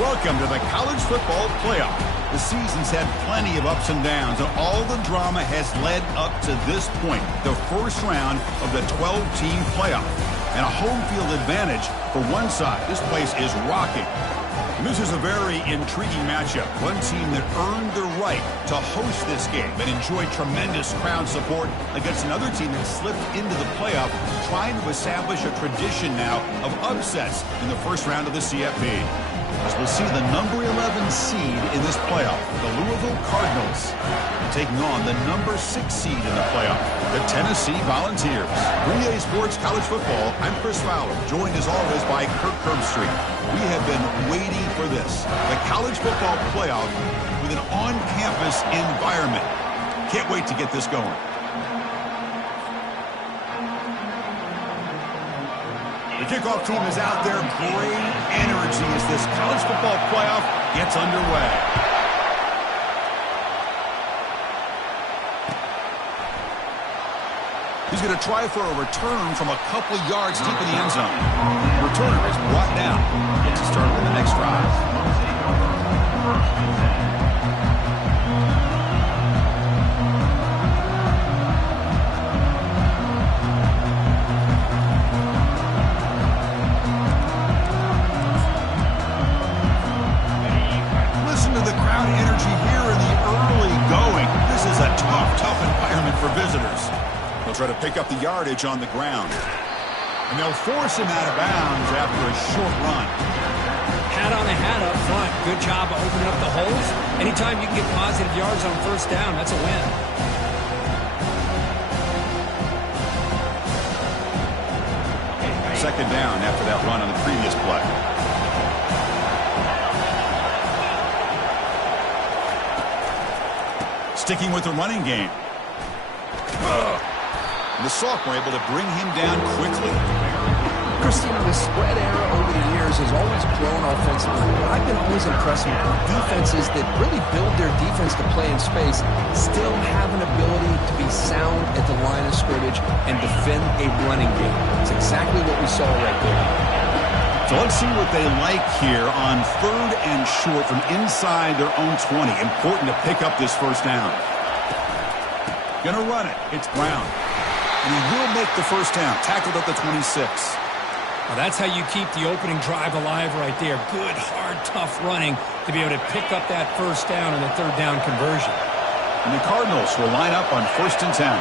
Welcome to the college football playoff. The season's had plenty of ups and downs, and all the drama has led up to this point, the first round of the 12-team playoff. And a home field advantage for one side. This place is rocking. And this is a very intriguing matchup. One team that earned the right to host this game and enjoyed tremendous crowd support against another team that slipped into the playoff, trying to establish a tradition now of upsets in the first round of the CFP. As we'll see the number 11 seed in this playoff, the Louisville Cardinals, taking on the number 6 seed in the playoff, the Tennessee Volunteers. For EA Sports College Football, I'm Chris Fowler, joined as always by Kirk Herbstreit. We have been waiting for this, the college football playoff with an on-campus environment. Can't wait to get this going. The kickoff team is out there. Great energy as this college football playoff gets underway. He's going to try for a return from a couple of yards deep in the end zone. The returner is brought down. Gets to start with the next drive. Energy here in the early going. This is a tough environment for visitors. They'll try to pick up the yardage on the ground. And they'll force him out of bounds after a short run. Hat on a hat up front. Good job of opening up the holes. Anytime you can get positive yards on first down, that's a win. Second down after that run on the previous play. Sticking with the running game. The sophomore able to bring him down quickly. Christina, the spread era over the years has always grown offensively, but I've been always impressed with defenses that really build their defense to play in space, still have an ability to be sound at the line of scrimmage and defend a running game. It's exactly what we saw right there. So let's see what they like here on 3rd and short from inside their own 20. Important to pick up this first down. Gonna run it. It's Brown. And he will make the first down. Tackled at the 26. Well, that's how you keep the opening drive alive right there. Good, hard, tough running to be able to pick up that first down and the 3rd down conversion. And the Cardinals will line up on 1st and 10.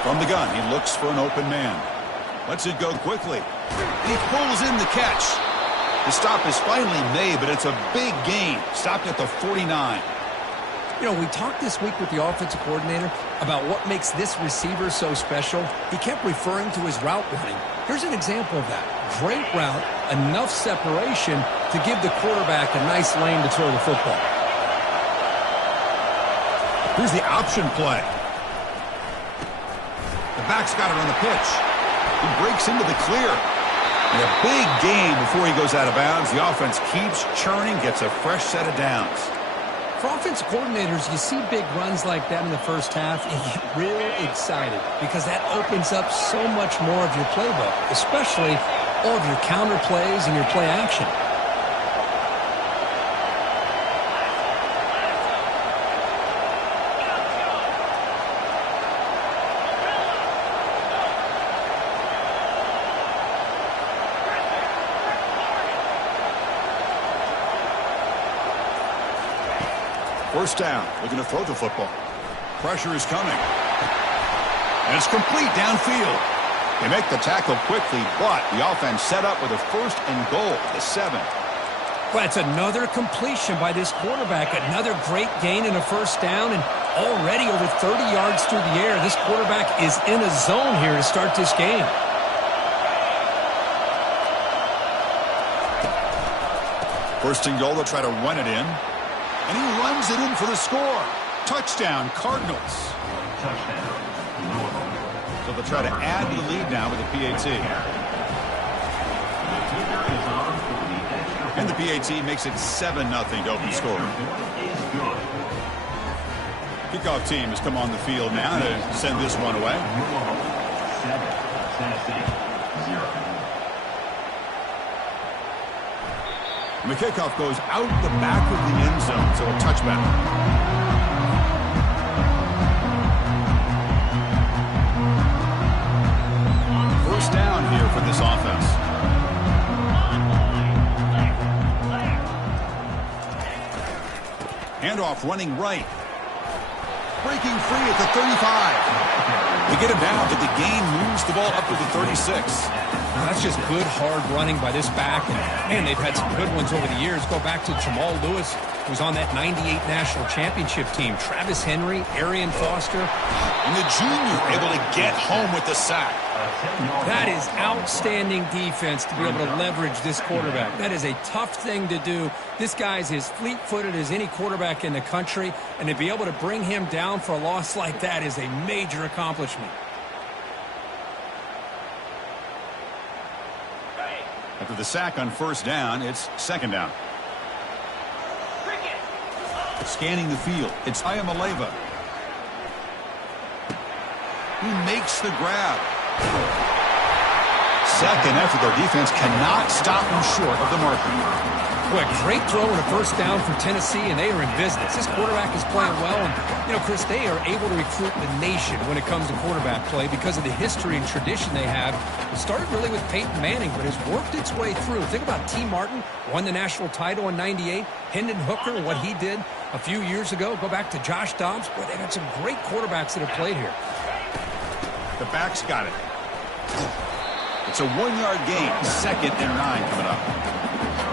From the gun, he looks for an open man. Lets it go quickly. And he pulls in the catch. The stop is finally made, but it's a big gain. Stopped at the 49. You know, we talked this week with the offensive coordinator about what makes this receiver so special. He kept referring to his route running. Here's an example of that. Great route, enough separation to give the quarterback a nice lane to throw the football. Here's the option play. The back's got it on the pitch. He breaks into the clear. And a big gain before he goes out of bounds. The offense keeps churning, gets a fresh set of downs. For offensive coordinators, you see big runs like that in the first half, and you get real excited because that opens up so much more of your playbook, especially all of your counter plays and your play action. First down, looking to throw the football. Pressure is coming. And it's complete downfield. They make the tackle quickly, but the offense set up with a 1st and goal, the 7. Well, that's another completion by this quarterback. Another great gain in a first down, and already over 30 yards through the air. This quarterback is in a zone here to start this game. First and goal, they'll try to run it in. And he runs it in for the score. Touchdown, Cardinals. So they'll try to add to the lead now with the PAT. And the PAT makes it 7-0 to open score. Kickoff team has come on the field now to send this one away. And the kickoff goes out the back of the end zone, so a touchback. First down here for this offense. Handoff running right. Breaking free at the 35. They get him down, but the gain moves the ball up to the 36. Well, that's just good, hard running by this back. And, man, they've had some good ones over the years. Go back to Jamal Lewis, who was on that 98 National Championship team. Travis Henry, Arian Foster. And the junior able to get home with the sack. That is outstanding defense to be able to leverage this quarterback. That is a tough thing to do. This guy's as fleet-footed as any quarterback in the country, and to be able to bring him down for a loss like that is a major accomplishment. After the sack on first down, it's second down. Scanning the field, it's Ayamaleva. He makes the grab. Second effort, their defense cannot stop him short of the marker. Boy, great throw and a first down for Tennessee, and they are in business. This quarterback is playing well, and, you know, Chris, they are able to recruit the nation when it comes to quarterback play because of the history and tradition they have. It started really with Peyton Manning, but has worked its way through. Think about T. Martin, won the national title in '98. Hendon Hooker, what he did a few years ago. Go back to Josh Dobbs. Boy, they've had some great quarterbacks that have played here. The back's got it. It's a 1-yard gain. 2nd and 9 coming up.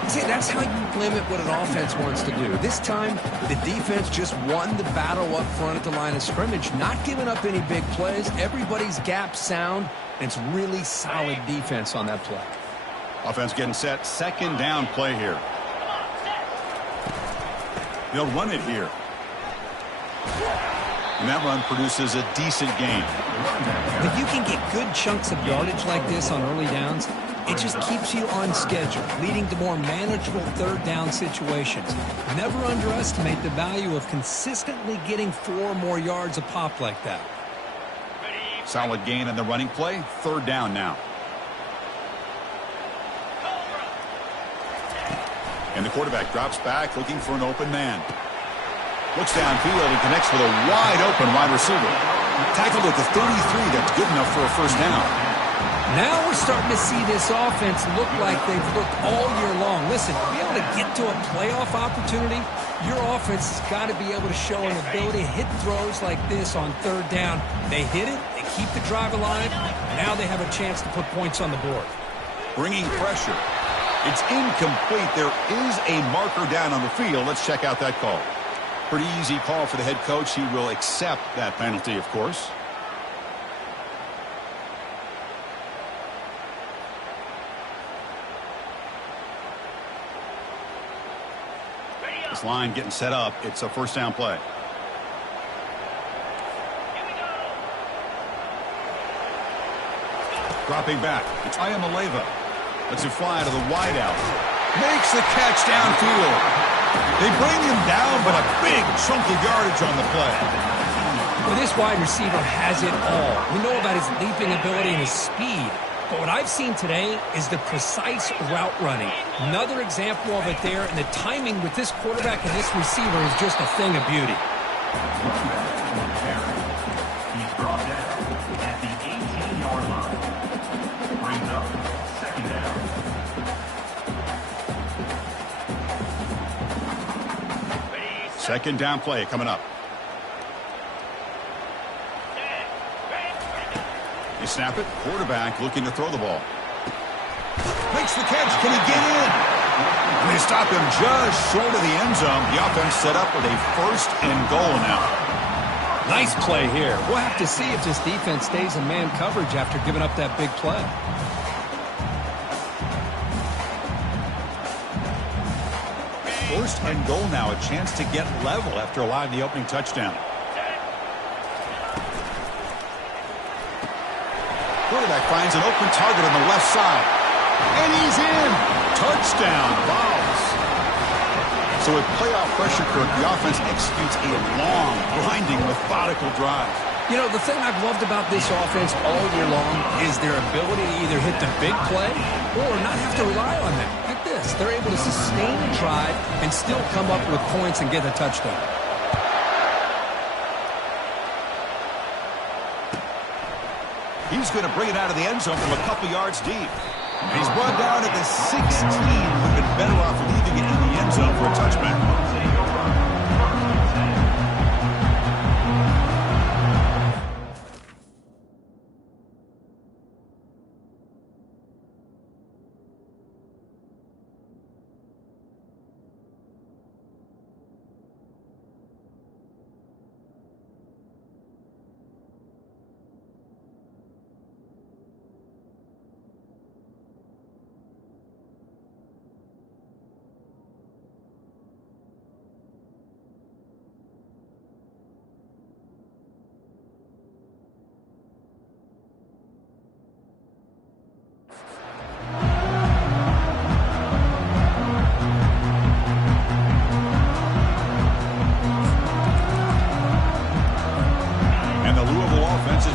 See, that's how you limit what an offense wants to do. This time, the defense just won the battle up front at the line of scrimmage, not giving up any big plays. Everybody's gap sound, and it's really solid defense on that play. Offense getting set. 2nd down play here. They'll run it here. And that run produces a decent gain. If you can get good chunks of yardage like this on early downs, it just keeps you on schedule, leading to more manageable third down situations. Never underestimate the value of consistently getting 4 or more yards a pop like that. Solid gain on the running play. 3rd down now. And the quarterback drops back looking for an open man. Looks downfield and connects with a wide-open wide receiver. Tackled at the 33. That's good enough for a first down. Now we're starting to see this offense look like they've looked all year long. Listen, to be able to get to a playoff opportunity, your offense has got to be able to show an ability to hit throws like this on 3rd down. They hit it, they keep the drive alive, now they have a chance to put points on the board. Bringing pressure. It's incomplete. There is a marker down on the field. Let's check out that call. Pretty easy call for the head coach. He will accept that penalty, of course. This line getting set up. It's a first down play. Dropping back. It's Ayamaleva. Lets it fly to the wideout. Makes the catch downfield. They bring him down, but a big chunk of yardage on the play. Well, this wide receiver has it all. We know about his leaping ability and his speed. But what I've seen today is the precise route running. Another example of it there, and the timing with this quarterback and this receiver is just a thing of beauty. He's brought down at the 18-yard line. Brings up 2nd down. Second down play coming up. They snap it. Quarterback looking to throw the ball. Makes the catch. Can he get in? And they stop him just short of the end zone. The offense set up with a 1st and goal now. Nice play here. We'll have to see if this defense stays in man coverage after giving up that big play. First and goal now, a chance to get level after allowing the opening touchdown. Quarterback finds an open target on the left side. And he's in. Touchdown, Vols. So with playoff pressure, Kirk, the offense executes a long, grinding, methodical drive. You know, the thing I've loved about this offense all year long is their ability to either hit the big play or not have to rely on them. Like this. success. They're able to sustain a drive and still come up with points and get a touchdown. He's going to bring it out of the end zone from a couple yards deep. He's brought down at the 16. Would have been better off leaving it in the end zone for a touchback.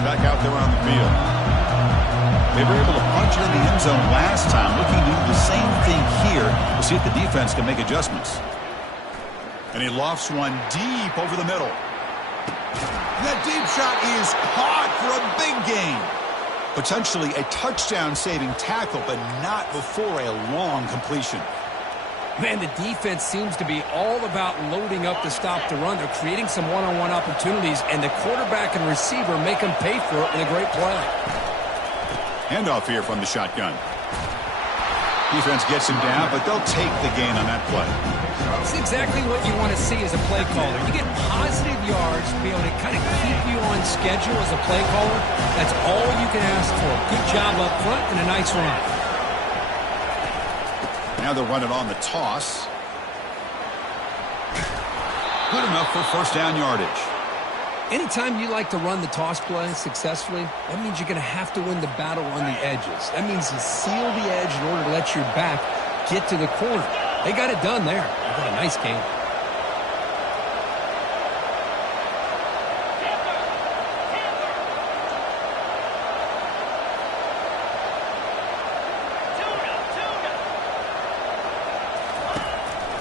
Back out there on the field. They were able to punch it in the end zone last time. Looking to do the same thing here. We'll see if the defense can make adjustments. And he lofts one deep over the middle. That deep shot is caught for a big gain. Potentially a touchdown-saving tackle, but not before a long completion. Man, the defense seems to be all about loading up to stop the run. They're creating some one-on-one opportunities, and the quarterback and receiver make them pay for it with a great play. Handoff here from the shotgun. Defense gets him down, but they'll take the gain on that play. It's exactly what you want to see as a play caller. You get positive yards to be able to kind of keep you on schedule as a play caller. That's all you can ask for. Good job up front and a nice run. Now they'll run it on the toss. Good enough for first down yardage. Anytime you like to run the toss play successfully, that means you're going to have to win the battle on the edges. That means you seal the edge in order to let your back get to the corner. They got it done there. They got a nice game.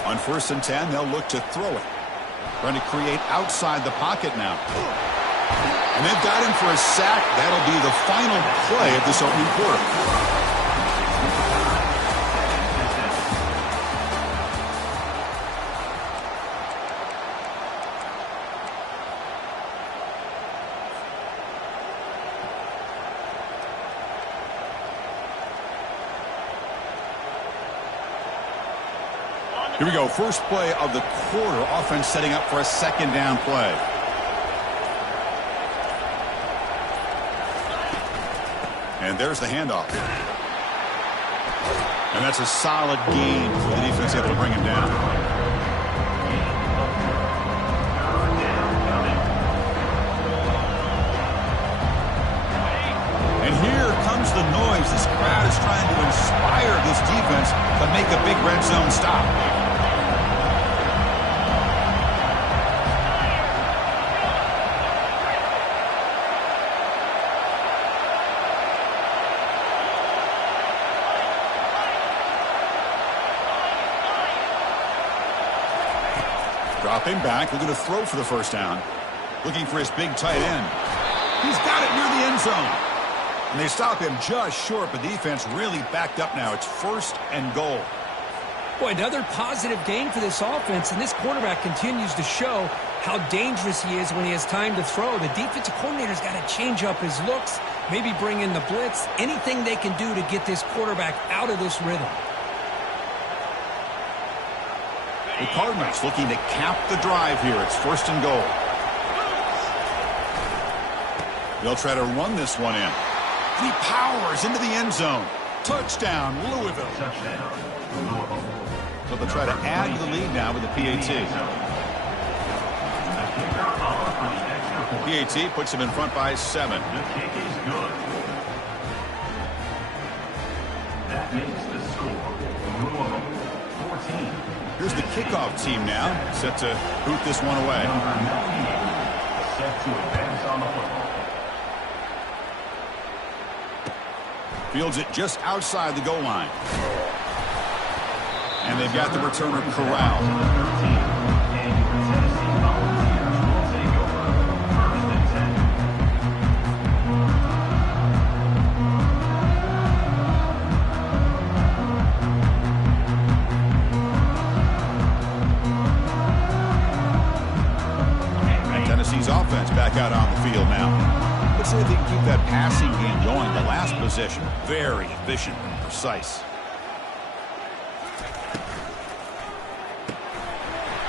On 1st and 10, they'll look to throw it. Trying to create outside the pocket now. And they've got him for a sack. That'll be the final play of this opening quarter. Here we go. First play of the quarter. Offense setting up for a second down play. And there's the handoff. And that's a solid gain for the defense able to bring him down. And here comes the noise. This crowd is trying to inspire this defense to make a big red zone stop. Dropping back, looking to throw for the first down. Looking for his big tight end. He's got it near the end zone. And they stop him just short, but the defense really backed up now. It's 1st and goal. Boy, another positive gain for this offense, and this quarterback continues to show how dangerous he is when he has time to throw. The defensive coordinator's got to change up his looks, maybe bring in the blitz, anything they can do to get this quarterback out of this rhythm. The Cardinals looking to cap the drive here. It's 1st and goal. They'll try to run this one in. He powers into the end zone. Touchdown, Louisville. So they'll try to add to the lead now with the PAT. PAT puts him in front by 7. That makes the score Louisville 14. Here's the kickoff team now, set to boot this one away. Set to advance on the football. Fields it just outside the goal line. And they've got the returner corralled. And your Tennessee Volunteers will take over 1st and 10. And Tennessee's offense back out on the field now. Let's see if they can keep that passing game going. The last possession, very efficient and precise.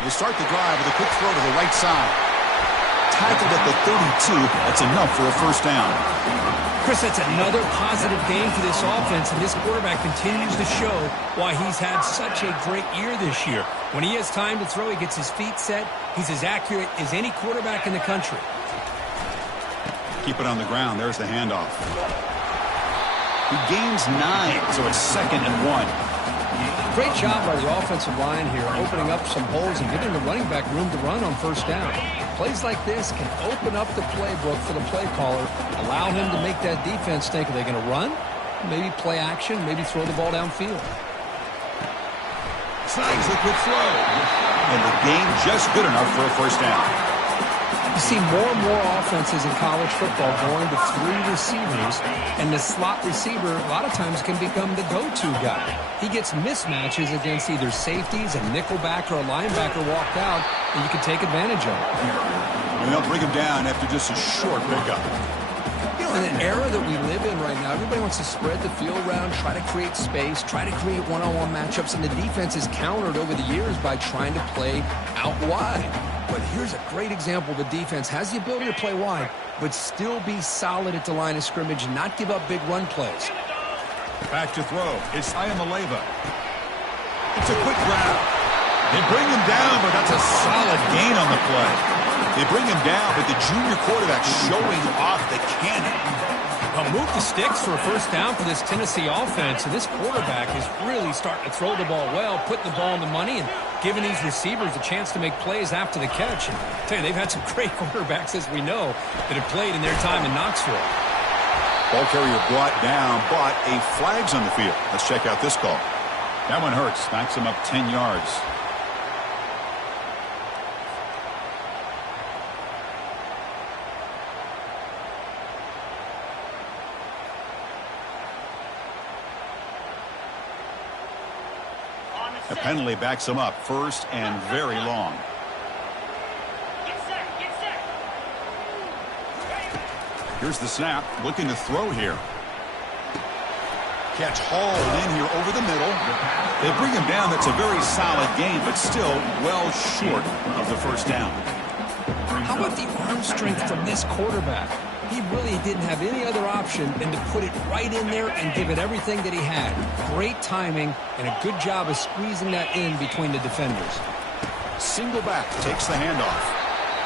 They start the drive with a quick throw to the right side. Tackled at the 32. That's enough for a first down. Chris, that's another positive game for this offense, and this quarterback continues to show why he's had such a great year this year. When he has time to throw, he gets his feet set. He's as accurate as any quarterback in the country. Keep it on the ground. There's the handoff. He gains 9, so it's 2nd and 1. Great job by the offensive line here, opening up some holes and giving the running back room to run on first down. Plays like this can open up the playbook for the play caller, allow him to make that defense think, are they going to run? Maybe play action, maybe throw the ball downfield. Snags the quick throw. And the game just good enough for a first down. You see more and more offenses in college football going to 3 receivers, and the slot receiver a lot of times can become the go-to guy. He gets mismatches against either safeties, a nickelback, or a linebacker walked out, and you can take advantage of it. And they'll bring him down after just a short pickup. You know, in an era that we live in right now, everybody wants to spread the field around, try to create space, try to create one-on-one matchups, and the defense is countered over the years by trying to play out wide. But here's a great example. The defense has the ability to play wide, but still be solid at the line of scrimmage and not give up big run plays. Back to throw. It's Ayamaleva. It's a quick grab. They bring him down, but that's a solid gain on the play. They bring him down, but the junior quarterback showing off the cannon. Move the sticks for a first down for this Tennessee offense, and this quarterback is really starting to throw the ball well, putting the ball on the money, and giving these receivers a chance to make plays after the catch. And I tell you, they've had some great quarterbacks, as we know, that have played in their time in Knoxville. Ball carrier brought down, but a flag's on the field. Let's check out this call. That one hurts. Knocks him up 10 yards. The penalty backs him up, 1st and very long. Here's the snap, looking to throw here. Catch hauled in here over the middle. They bring him down. That's a very solid gain, but still well short of the first down. How about the arm strength from this quarterback? He really didn't have any other option than to put it right in there and give it everything that he had. Great timing and a good job of squeezing that in between the defenders. Single back takes the handoff.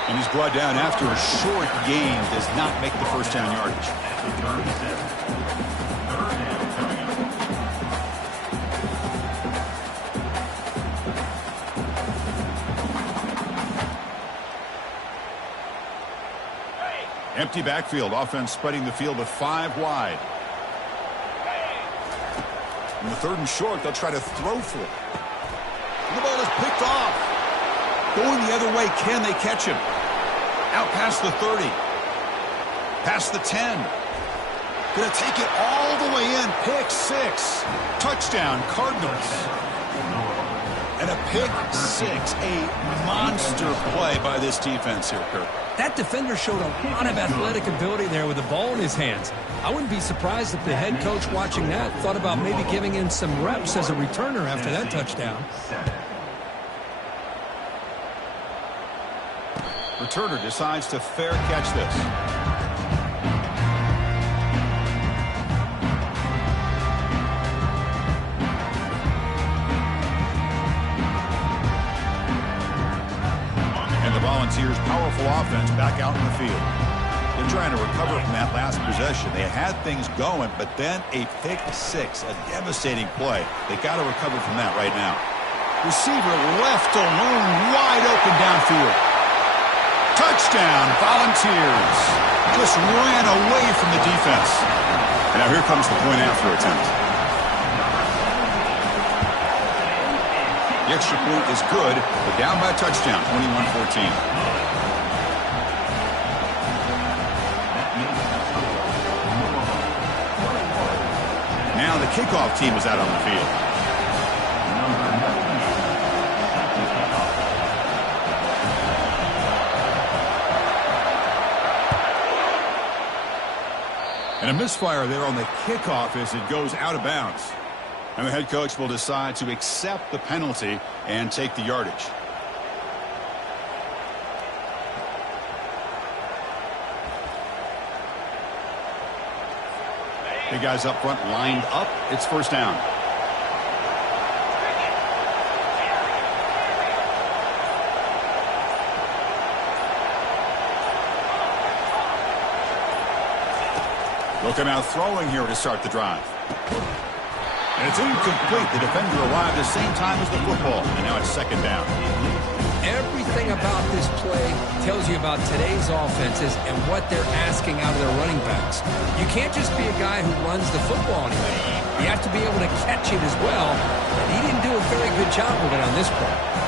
And he's brought down after a short gain. Does not make the first down yardage. Empty backfield. Offense spreading the field with 5 wide. In the 3rd and short, they'll try to throw for it. And the ball is picked off. Going the other way, can they catch him? Out past the 30. Past the 10. Gonna take it all the way in. Pick 6. Touchdown, Cardinals. And a pick 6. A monster play by this defense here, Kirk. That defender showed a lot of athletic ability there with the ball in his hands. I wouldn't be surprised if the head coach watching that thought about maybe giving in some reps as a returner after that touchdown. Returner decides to fair catch this. And the Volunteers' powerful offense back out in the field. They're trying to recover from that last possession. They had things going, but then a pick 6, a devastating play. They got to recover from that right now. Receiver left alone, wide open downfield. Touchdown, Volunteers. Just ran away from the defense. And now here comes the point after attempt. The extra point is good, but down by a touchdown, 21-14. Now the kickoff team is out on the field. And a misfire there on the kickoff as it goes out of bounds. And the head coach will decide to accept the penalty and take the yardage. The guys up front lined up. It's first down. They'll come out throwing here to start the drive. And it's incomplete. The defender arrived the same time as the football, and now it's second down. Everything about this play tells you about today's offenses and what they're asking out of their running backs. You can't just be a guy who runs the football anymore. You have to be able to catch it as well, and he didn't do a very good job with it on this play.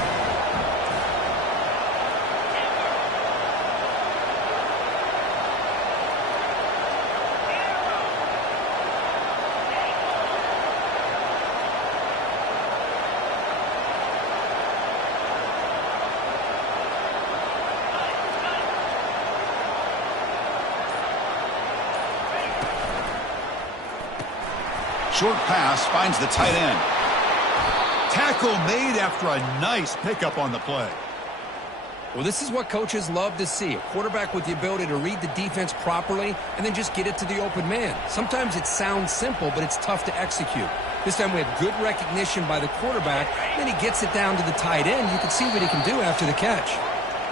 Short pass finds the tight end. Tackle made after a nice pickup on the play. Well, this is what coaches love to see. A quarterback with the ability to read the defense properly and then just get it to the open man. Sometimes it sounds simple, but it's tough to execute. This time we have good recognition by the quarterback. Then he gets it down to the tight end. You can see what he can do after the catch.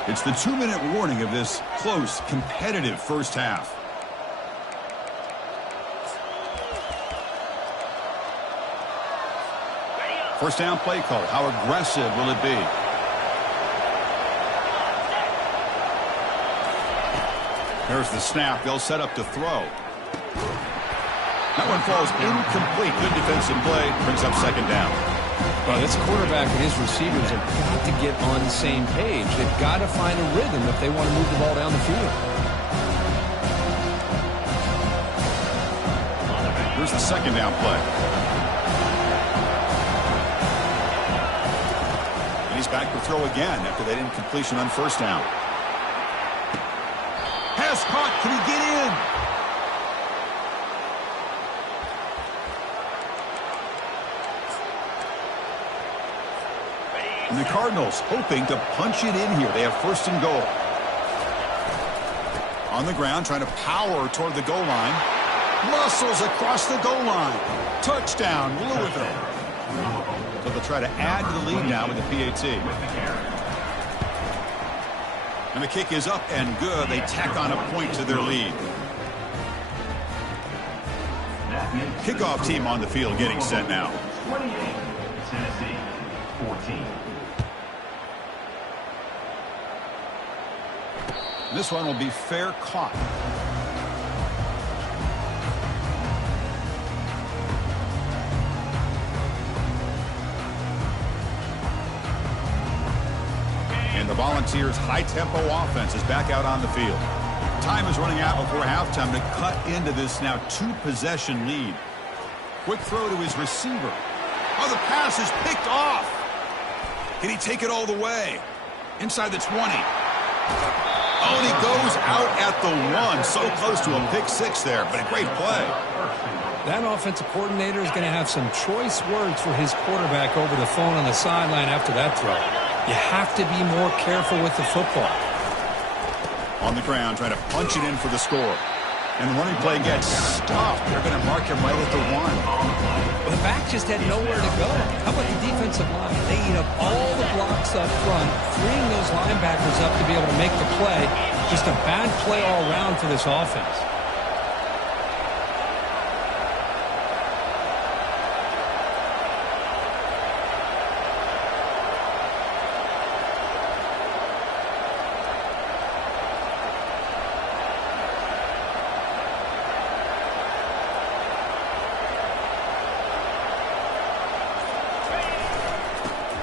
It's the 2-minute warning of this close, competitive first half. First down play call. How aggressive will it be? There's the snap. They'll set up to throw. That one falls incomplete. Good defensive play. Brings up second down. Well, this quarterback and his receivers have got to get on the same page. They've got to find a rhythm if they want to move the ball down the field. Here's the second down play. He's back to throw again after that incompletion on first down. Pass caught. Can he get in? And the Cardinals hoping to punch it in here. They have first and goal. On the ground, trying to power toward the goal line. Muscles across the goal line. Touchdown, Louisville. So they'll try to add to the lead now with the PAT. And the kick is up and good. They tack on a point to their lead. Kickoff team on the field getting set now. 28, Tennessee, 14. This one will be fair caught. And the Volunteers' high-tempo offense is back out on the field. Time is running out before halftime to cut into this now two-possession lead. Quick throw to his receiver. Oh, the pass is picked off. Can he take it all the way? Inside the 20. Oh, and he goes out at the 1. So close to a pick six there, but a great play. That offensive coordinator is going to have some choice words for his quarterback over the phone on the sideline after that throw. You have to be more careful with the football. On the ground, trying to punch it in for the score. And the running play gets stopped. They're going to mark him right at the 1. Well, the back just had nowhere to go. How about the defensive line? They eat up all the blocks up front, freeing those linebackers up to be able to make the play. Just a bad play all around for this offense.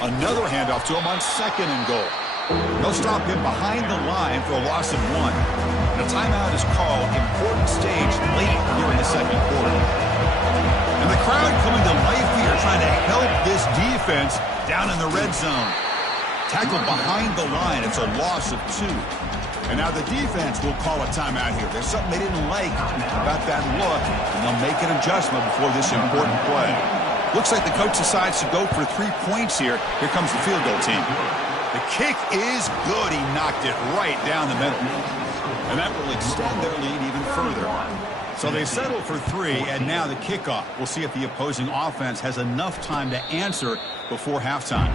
Another handoff to him on 2nd and goal. They'll stop him behind the line for a loss of 1. And a timeout is called. Important stage late here in the second quarter. And the crowd coming to life here, trying to help this defense down in the red zone. Tackled behind the line. It's a loss of 2. And now the defense will call a timeout here. There's something they didn't like about that look, and they'll make an adjustment before this important play. Looks like the coach decides to go for 3 points here. Here comes the field goal team. The kick is good. He knocked it right down the middle. And that will extend their lead even further. So they settle for 3, and now the kickoff. We'll see if the opposing offense has enough time to answer before halftime.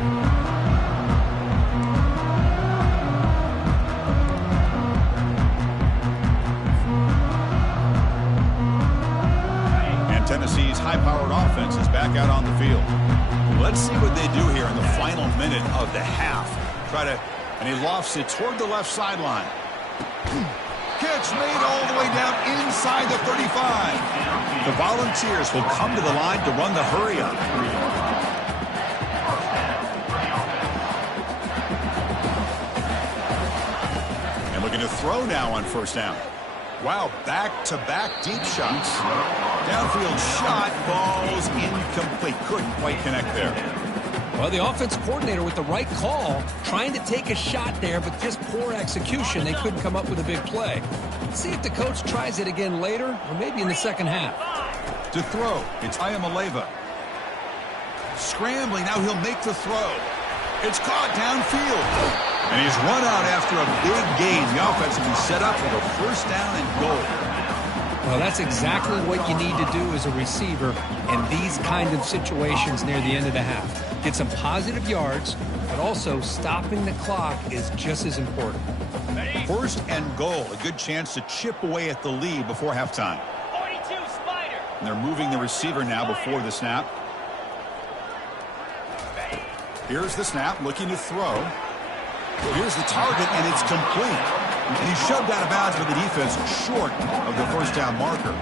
Tennessee's high-powered offense is back out on the field. Let's see what they do here in the final minute of the half. And he lofts it toward the left sideline. Catch made all the way down inside the 35. The Volunteers will come to the line to run the hurry-up. And looking to throw now on 1st down. Wow, back-to-back deep shots. Downfield shot, falls incomplete. Couldn't quite connect there. Well, the offense coordinator with the right call, trying to take a shot there, but just poor execution. They couldn't come up with a big play. Let's see if the coach tries it again later, or maybe in the second half. To throw, it's Ayamaleva. Scrambling, now he'll make the throw. It's caught downfield. And he's run out after a big gain. The offense will be set up with a 1st down and goal. Well, that's exactly what you need to do as a receiver in these kind of situations near the end of the half. Get some positive yards, but also stopping the clock is just as important. 1st and goal, a good chance to chip away at the lead before halftime. 42 Spider. And they're moving the receiver now before the snap. Here's the snap, looking to throw. Here's the target, and it's complete. And he's shoved out of bounds by the defense short of the 1st down marker.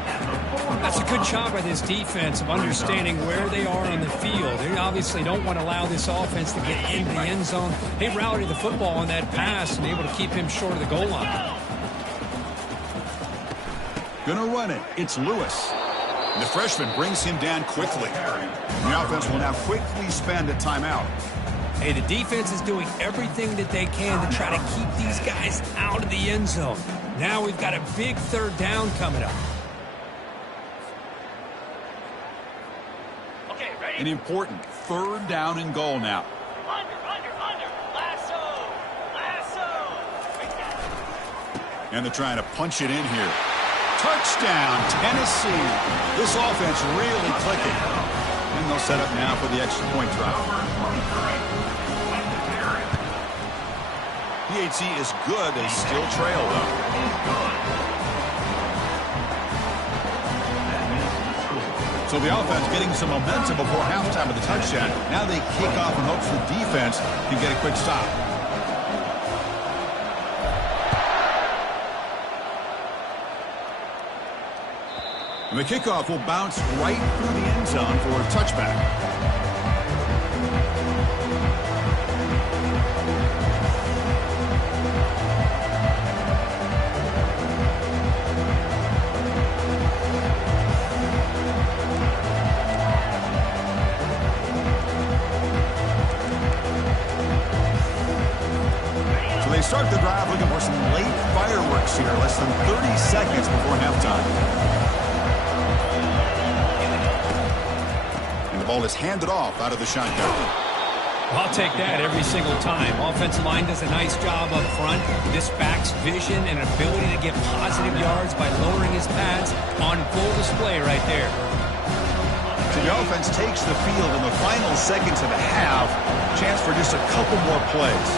That's a good job by this defense of understanding where they are on the field. They obviously don't want to allow this offense to get into the end zone. They rallied the football on that pass and able to keep him short of the goal line. Gonna run it. It's Lewis. And the freshman brings him down quickly. And the offense will now quickly spend a timeout. Hey, the defense is doing everything that they can to try to keep these guys out of the end zone. Now we've got a big 3rd down coming up. Okay, ready? An important 3rd down and goal now. Under. Lasso. And they're trying to punch it in here. Touchdown, Tennessee. This offense really clicking. And they'll set up now for the extra point try. PAT is good. They still trail, though. So the offense getting some momentum before halftime of the touchdown. Now they kick off in hopes the defense can get a quick stop. And the kickoff will bounce right through the end zone for a touchback. They start the drive looking for some late fireworks here, less than 30 seconds before halftime. And the ball is handed off out of the shotgun. I'll take that every single time. Offensive line does a nice job up front. This back's vision and ability to get positive yards by lowering his pads on full display right there. So the offense takes the field in the final seconds of the half. Chance for just a couple more plays.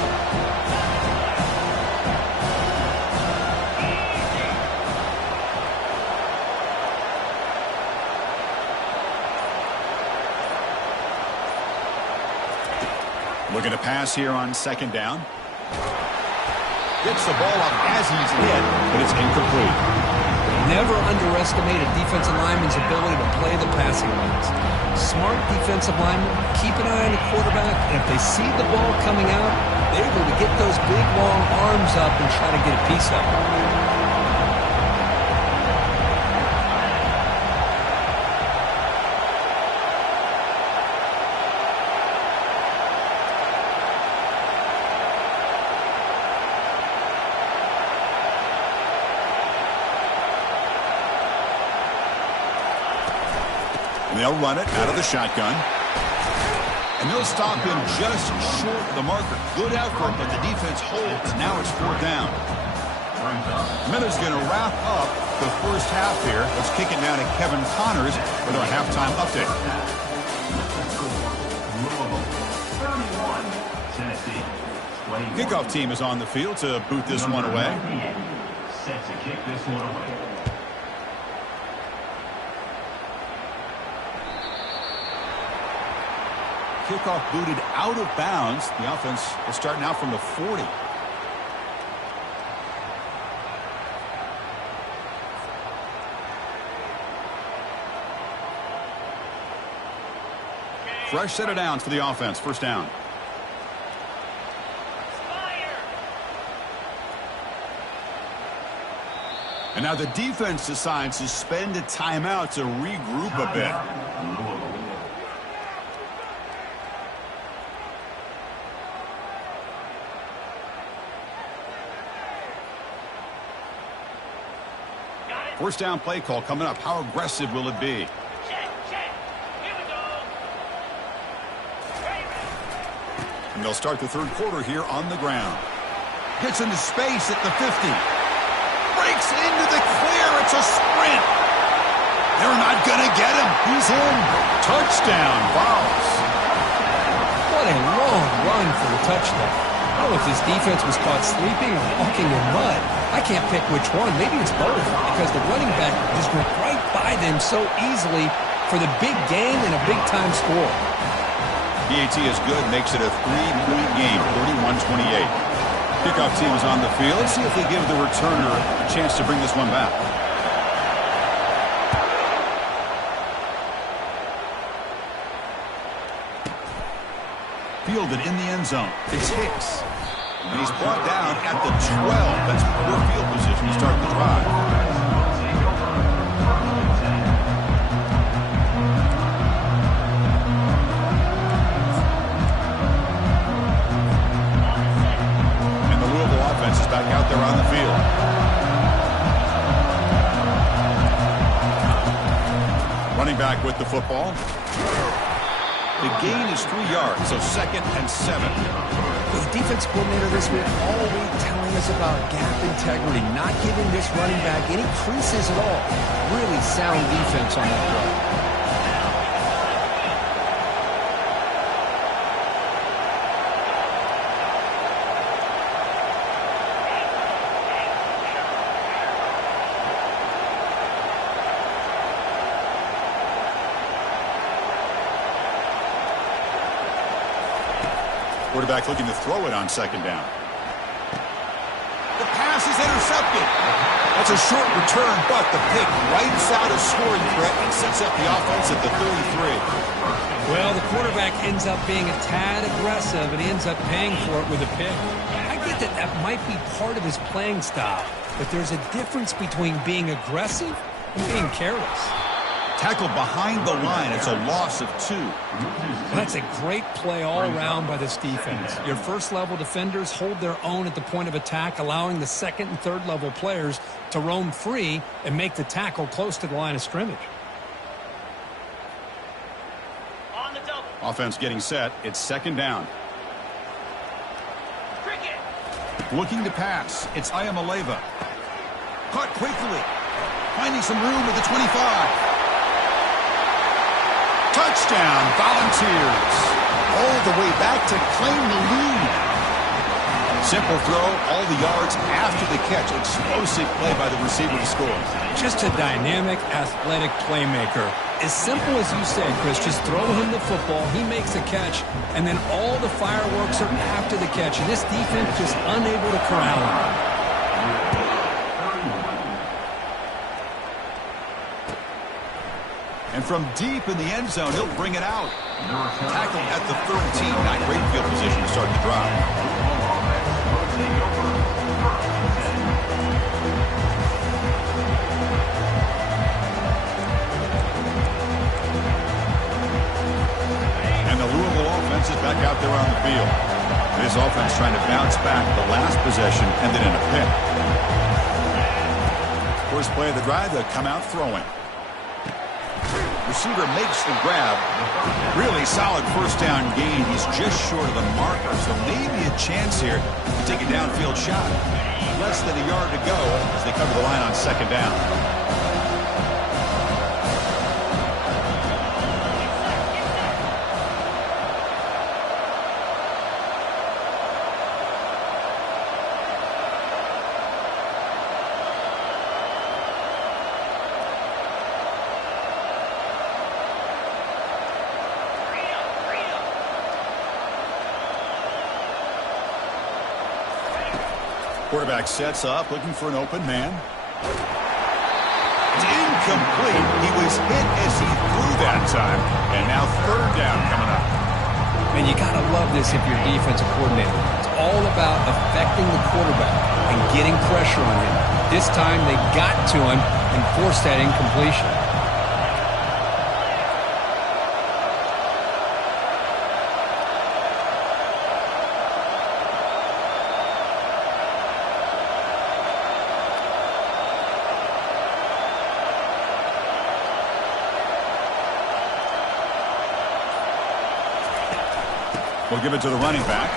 Looking to pass here on 2nd down. Gets the ball up as he's hit, but it's incomplete. Never underestimate a defensive lineman's ability to play the passing lanes. Smart defensive linemen keep an eye on the quarterback, and if they see the ball coming out, they're able to get those big, long arms up and try to get a piece of it. And they'll run it out of the shotgun. And they'll stop him just short of the marker. Good effort, but the defense holds. Now it's 4th down. Miller's going to wrap up the first half here. Let's kick it down to Kevin Connors with our halftime update. 31, Tennessee. Kickoff team is on the field to boot this one away. Set to kick this one away. Kickoff booted out of bounds. The offense will start now from the 40. Fresh set of downs for the offense. First down. And now the defense decides to spend a timeout to regroup a bit. First down play call coming up. How aggressive will it be? Check, check. Here we go. And they'll start the third quarter here on the ground. Gets into space at the 50. Breaks into the clear. It's a sprint. They're not going to get him. He's in. Touchdown, Vols. What a long run for the touchdown. I don't know if this defense was caught sleeping or walking in mud. I can't pick which one. Maybe it's both, because the running back just went right by them so easily for the big gain and a big-time score. PAT is good, makes it a 3-point game, 31-28. Kickoff team is on the field. Let's see if they give the returner a chance to bring this one back. Fielded in the end zone. It's Hicks. And he's brought down at the 12. That's poor field position to start the drive. And the Louisville offense is back out there on the field. Running back with the football. The gain is 3 yards, so 2nd and 7. The defense coordinator this week all week telling us about gap integrity, not giving this running back any creases at all. Really sound defense on that play. Quarterback looking to throw it on 2nd down. The pass is intercepted. That's a short return, but the pick wipes out a scoring threat and sets up the offense at the 33. Well, the quarterback ends up being a tad aggressive, and he ends up paying for it with a pick. I get that that might be part of his playing style, but there's a difference between being aggressive and being careless. Tackled behind the line. It's a loss of 2. That's a great play all around by this defense. Your first-level defenders hold their own at the point of attack, allowing the second and third-level players to roam free and make the tackle close to the line of scrimmage. On the double. Offense getting set. It's 2nd down. Cricket. Looking to pass. It's Ayamaleva. Caught quickly. Finding some room at the 25. Touchdown, Volunteers. All the way back to claim the lead. Simple throw, all the yards after the catch. Explosive play by the receiver to score. Just a dynamic, athletic playmaker. As simple as you say, Chris, just throw him the football, he makes a catch, and then all the fireworks are after the catch. And this defense just unable to corral him. And from deep in the end zone, he'll bring it out. Tackled at the 13. Not great field position to start the drive. And the Louisville offense is back out there on the field. This offense trying to bounce back. The last possession ended in a pick. First play of the drive, they'll come out throwing. Receiver makes the grab. Really solid first down gain. He's just short of the marker, so maybe a chance here to take a downfield shot. Less than a yard to go as they cover the line on second down. Quarterback sets up, looking for an open man. It's incomplete. He was hit as he threw that time. And now third down coming up. And you got to love this if you're a defensive coordinator. It's all about affecting the quarterback and getting pressure on him. This time they got to him and forced that incompletion. We'll give it to the running back.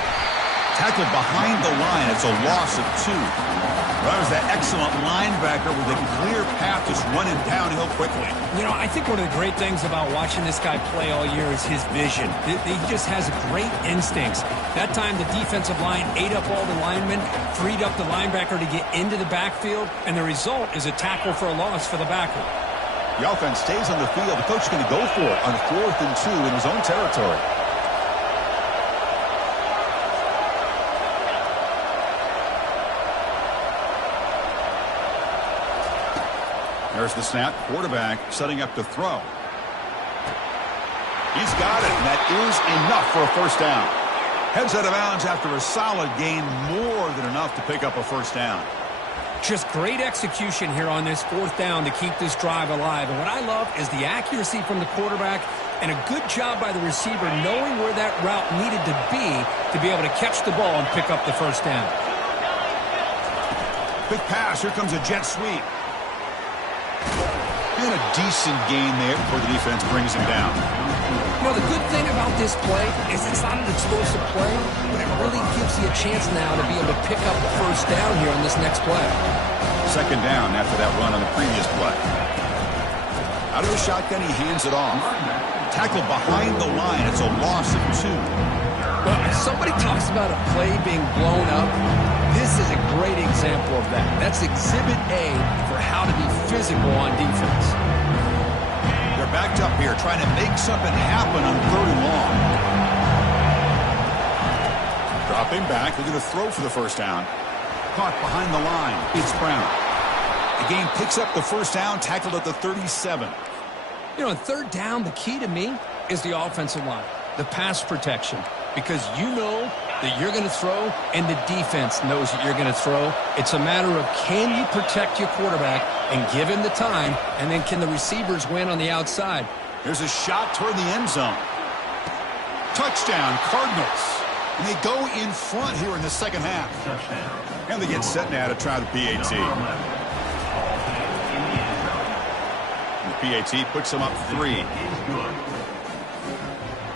Tackled behind the line. It's a loss of 2. That was that excellent linebacker with a clear path just running downhill quickly. You know, I think one of the great things about watching this guy play all year is his vision. He just has great instincts. That time the defensive line ate up all the linemen, freed up the linebacker to get into the backfield, and the result is a tackle for a loss for the backer. The offense stays on the field. The coach is going to go for it on 4th and 2 in his own territory. There's the snap. Quarterback setting up to throw. He's got it, and that is enough for a first down. Heads out of bounds after a solid gain, more than enough to pick up a first down. Just great execution here on this 4th down to keep this drive alive. And what I love is the accuracy from the quarterback and a good job by the receiver knowing where that route needed to be able to catch the ball and pick up the first down. Quick pass. Here comes a jet sweep. And a decent gain there before the defense brings him down. You know, the good thing about this play is it's not an explosive play, but it really gives you a chance now to be able to pick up the first down here on this next play. Second down after that run on the previous play. Out of the shotgun, he hands it off. Tackled behind the line. It's a loss of 2. Well, if somebody talks about a play being blown up, this is a great example of that. That's Exhibit A for how to be physical on defense. They're backed up here trying to make something happen on 3rd and long. Dropping back. They're going to throw for the first down. Caught behind the line. It's Brown. The game picks up the first down, tackled at the 37. You know, on 3rd down, the key to me is the offensive line, the pass protection, because you know that you're going to throw and the defense knows that you're going to throw. It's a matter of can you protect your quarterback and give him the time, and then can the receivers win on the outside. There's a shot toward the end zone. Touchdown, Cardinals. And they go in front here in the second half. And they get set now to try the PAT. And the PAT puts them up 3.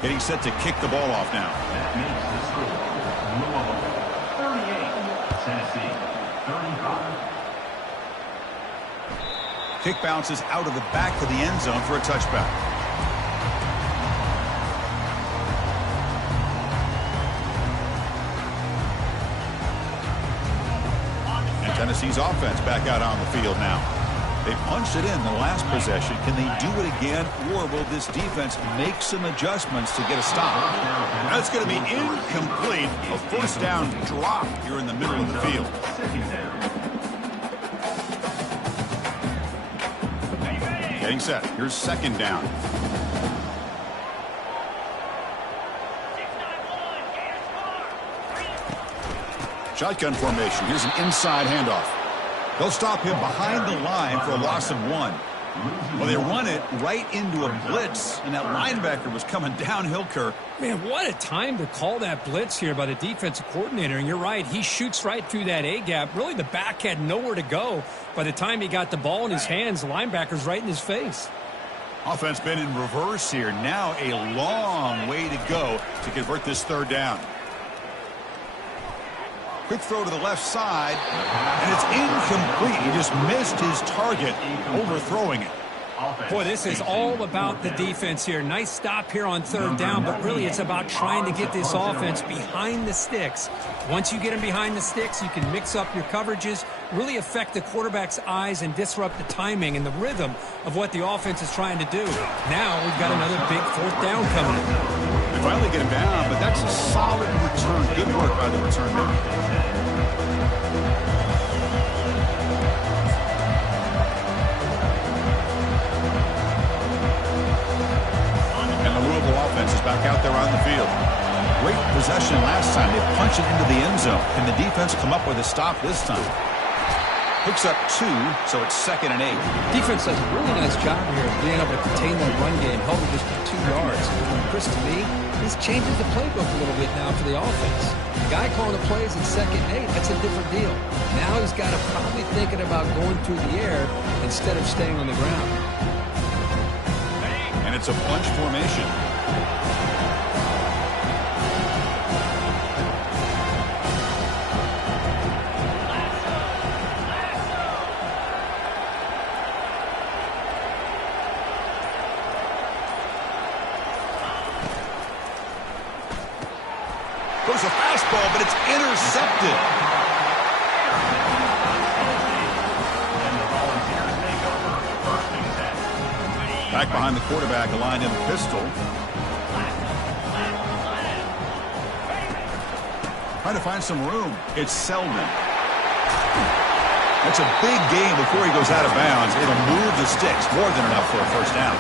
Getting set to kick the ball off now. That makes the score Louisville 38, Tennessee 35. Kick bounces out of the back of the end zone for a touchback. And Tennessee's offense back out on the field now. They punched it in the last possession. Can they do it again, or will this defense make some adjustments to get a stop? That's going to be incomplete. A first down drop here in the middle of the field. Getting set. Here's second down. 6-9-1, Gators score. Shotgun formation. Here's an inside handoff. They'll stop him behind the line for a loss of 1. Well, they run it right into a blitz, and that linebacker was coming downhill, Kirk. Man, what a time to call that blitz here by the defensive coordinator. And you're right, he shoots right through that A-gap. Really, the back had nowhere to go. By the time he got the ball in his hands, the linebacker's right in his face. Offense been in reverse here. Now a long way to go to convert this third down. Quick throw to the left side, and it's incomplete. He just missed his target, overthrowing it. Boy, this is all about the defense here. Nice stop here on third down, but really it's about trying to get this offense behind the sticks. Once you get them behind the sticks, you can mix up your coverages, really affect the quarterback's eyes and disrupt the timing and the rhythm of what the offense is trying to do. Now we've got another big fourth down coming up. They finally get him down, but that's a solid return. Good work by the return man. Offense is back out there on the field. Great possession last time. They punch it into the end zone. Can the defense come up with a stop this time? Picks up 2, so it's 2nd and 8. Defense does a really nice job here of being able to contain that run game, held it just for 2 yards. Chris, to me, this changes the playbook a little bit now for the offense. The guy calling the plays in 2nd and 8, that's a different deal. Now he's got to probably thinking about going through the air instead of staying on the ground. And it's a bunch formation. Goes a fastball, but it's intercepted. Back behind the quarterback, aligned in pistol. Trying to find some room. It's Selden. That's a big gain before he goes out of bounds. It'll move the sticks. More than enough for a first down.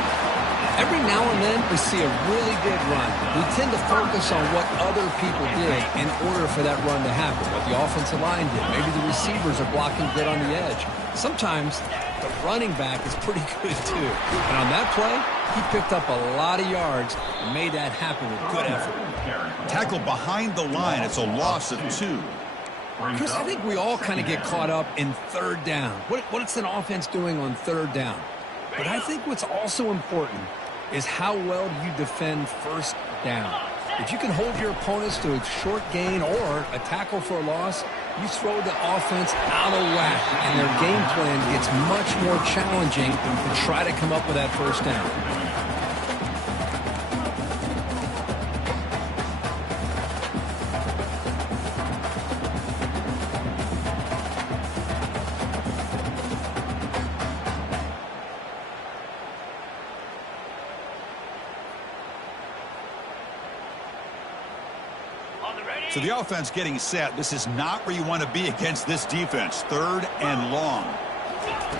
Every now and then, we see a really good run. We tend to focus on what other people did in order for that run to happen, what the offensive line did. Maybe the receivers are blocking good on the edge. Sometimes the running back is pretty good, too. And on that play, he picked up a lot of yards and made that happen with good effort. Tackle behind the line. It's a loss of 2. Chris, I think we all kind of get caught up in third down. What's an offense doing on third down? But I think what's also important is how well do you defend first down. If you can hold your opponents to a short gain or a tackle for a loss, you throw the offense out of whack, and their game plan gets much more challenging to try to come up with that first down. So the offense getting set. This is not where you want to be against this defense. 3rd and long.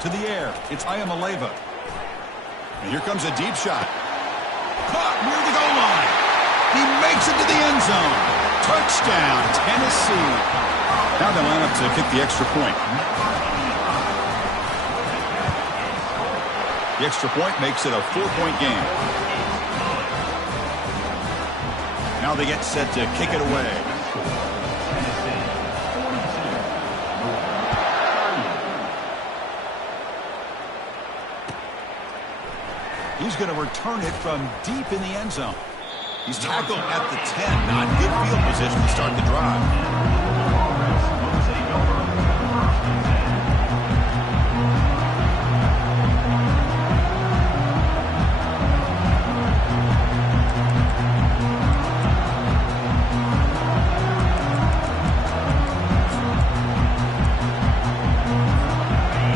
To the air. It's Ayamaleva. And here comes a deep shot. Caught near the goal line. He makes it to the end zone. Touchdown, Tennessee. Now they line up to kick the extra point. The extra point makes it a 4-point game. Now they get set to kick it away. He's going to return it from deep in the end zone. He's tackled at the 10. Not good field position to start the drive.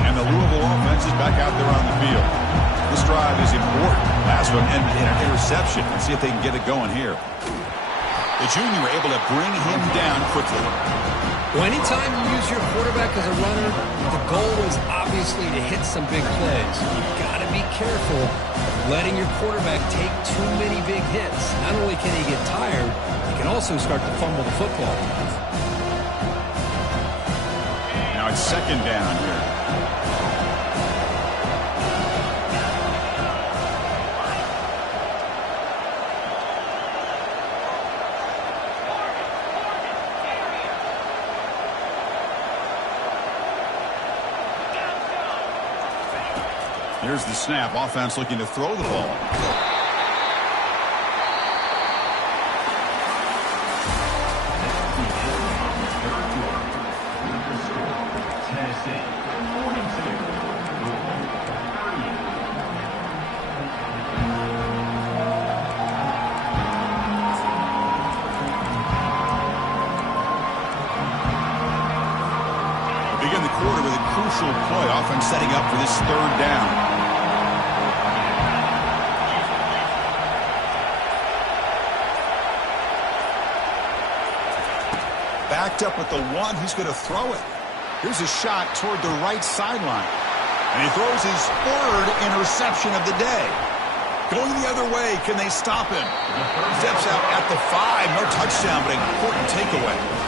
And the Louisville offense is back out there on the field. This drive is important. Last one ended in an interception. Let's see if they can get it going here. The junior able to bring him down quickly. Well, anytime you use your quarterback as a runner, the goal is obviously to hit some big plays. You've got to be careful of letting your quarterback take too many big hits. Not only can he get tired, he can also start to fumble the football. Now it's second down here. Here's the snap. Offense looking to throw the ball. Begin the quarter with a crucial play. Offense setting up for this third down. Backed up at the one, he's going to throw it. Here's a shot toward the right sideline. And he throws his third interception of the day. Going the other way, can they stop him? Steps out at the 5, no touchdown, but an important takeaway.